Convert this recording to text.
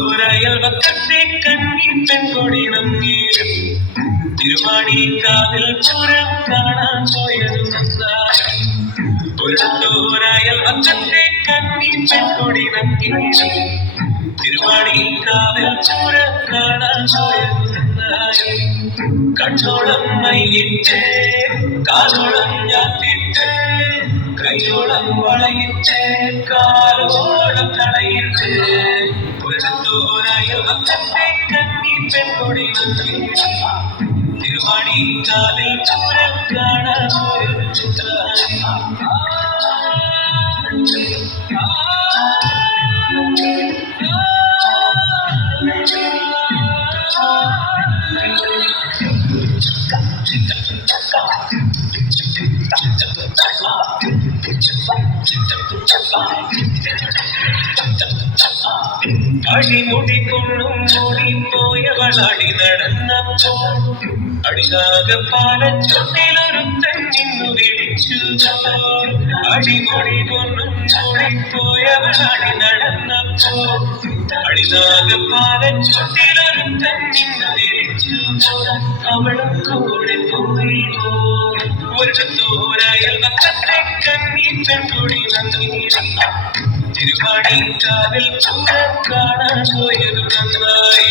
ഒരയൽവക്കത്തെ കന്നി പെൺകൊടി നന്ദി തിരുവാണിക്കാവിൽ പൂരം കാണാൻ പോയതു നന്നായി. ഒരയൽവക്കത്തെ കന്നി പെൺകൊടി നന്ദി തിരുവാണിക്കാവിൽ പൂരം കാണാൻ പോയതു നന്നായി. കണ്ണോളം മൈയിട്ട് കാലോളം ഞാത്തിട്ട് കൈയോളം വളയിട്ട് കാലോളം തടയിട്ട് ഒരയൽവക്കത്തെ കന്നി പെൺകൊടി നന്ദി തിരുവാണിക്കാവിൽ പൂരം കാണാൻ പോയതു അടിമുടി കൊള്ളും മൂടിപ്പോയവളടി നടന്നപ്പോൾ അടിനാഗപ്പാലച്ചൊട്ടിലൊരുത്തൻ നിന്നു വിളിച്ചു. അടിമുടി കൊള്ളും മൂടിപ്പോയവളടി നടന്നപ്പോൾ അടിനാഗപ്പാലച്ചൊട്ടിലൊരുത്തൻ നിന്നു വിളിച്ചു. അവളും കൂടെ പോയി ഒരിടത്തോരയൽവക്കത്തെ കന്നി പെൺകൊടി നന്ദി തിരുവാണിക്കാവിൽ പൂരം കാണാൻ പോയതു നന്നായി.